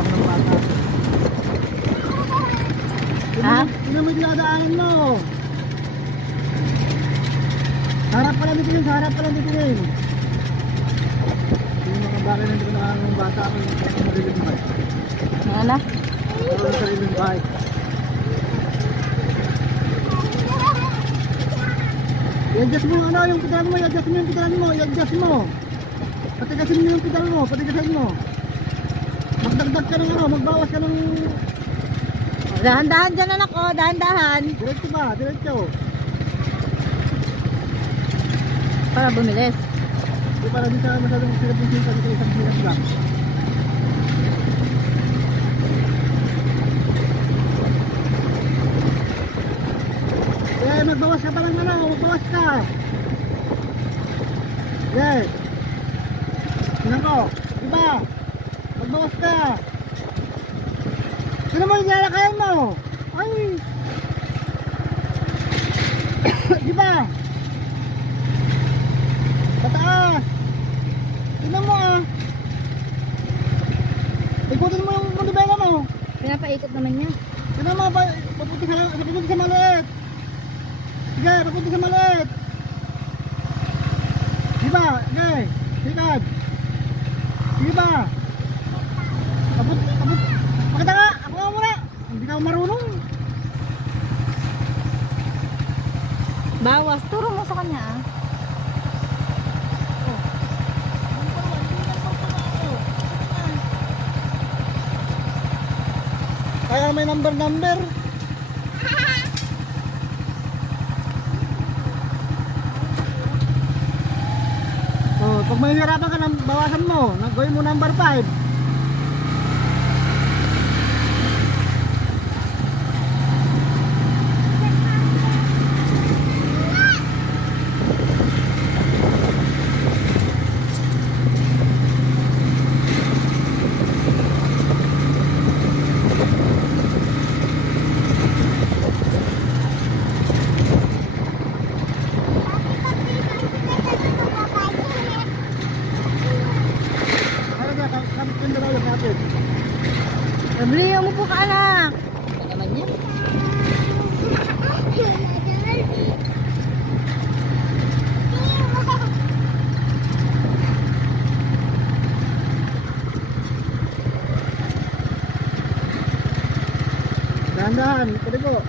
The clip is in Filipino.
ako ng bata. Ha? Sino mo dinadaanan mo? Harap pala dito yun, harap pala dito yun. Yung mga bagay na dito na ng bata ako yung sariling bahay. Ano? Yung sariling bahay. I-adjust mo yung ano, yung pitalan mo, i-adjust mo yung pitalan mo, i-adjust mo. Patigasin mo yung pitalan mo, patigasin mo. Magdagdag ka ng ano, magbawas ka ng... Dahan-dahan dyan anak ko, dahan-dahan. Diretso ba, diretso. Para bumilis. Hindi para di sa masyadong sirap yung sirap dito, isang sirap lang. Magbawas ka pa ng ano, magbawas ka. Yes. Tingnan ko, diba? Magbawas ka. Sino mo yung nilalakayan mo? Ay. Diba? Pataas. Tingnan mo ah. Ikutin mo yung nibela mo. Pinapaikot naman niya. Tingnan mo, papunta sa maliit. Sige, papunta sa maliit. Diba? Sige, sikad. Sige ba? Pakita ka, ako nga muna. Hindi ka marunong. Bawas, turo mo sa kanya ah. Kaya may number. Oh, pag may hirapan ka, bawasan mo. Gawin mo number 5. Beliau mo po ka anak. Ano naman niya? Dahan-dahan, pwede ko.